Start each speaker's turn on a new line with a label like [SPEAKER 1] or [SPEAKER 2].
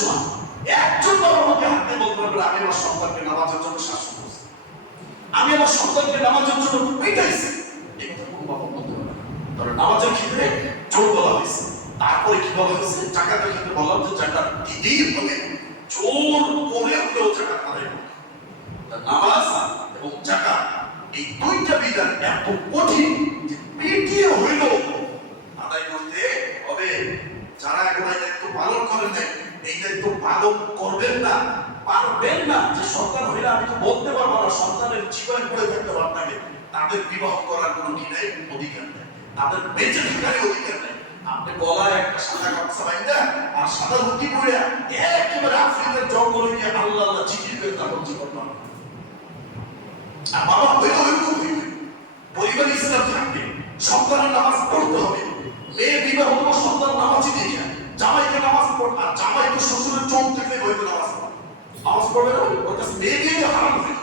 [SPEAKER 1] সময় একজন বাবা আমাকে হাতে বলতে পারবে আমি আমার সন্তানকে নামাজের জন্য শাসন করছি। আমি আমার সন্তানকে নামাজের জন্য পেটাইছি এই নামাজের ক্ষেত্রে জোর বলা হয়েছে। তারপরে কি বলা হয়েছে? জাকাতের ক্ষেত্রে বললাম যে জাকাত দিতেই হবে। জোর করে হলেও জাকাত করতে নামাজ এবং জাকাত, এই দুইটা বিধান এত কঠিন যে পেটিয়ে হইল আদায় করতে হবে। যারা এখন দায়িত্ব পালন করেন নাই এই পালন করবেন না, পারবেন না। যে সন্তান হইলে আমি তো বলতে পারব না, সন্তানের জীবনে পড়ে থাকতে না তাদের বিবাহ করার কোনো অধিকার নেই, তাদের বেঁচে অধিকার নেই। আপনি গলায় একটা সাদা বাইন্দা, আর সাদা ধুতি পরে একেবারে আফ্রিকার জঙ্গলে গিয়ে আল্লাহ আল্লাহ চিঠি করে তারপর জীবন বাবা সব থেকে বৈধ নামাজ নামাজ পড়বে না ওর মেয়ে বিয়ে হারাম হয়ে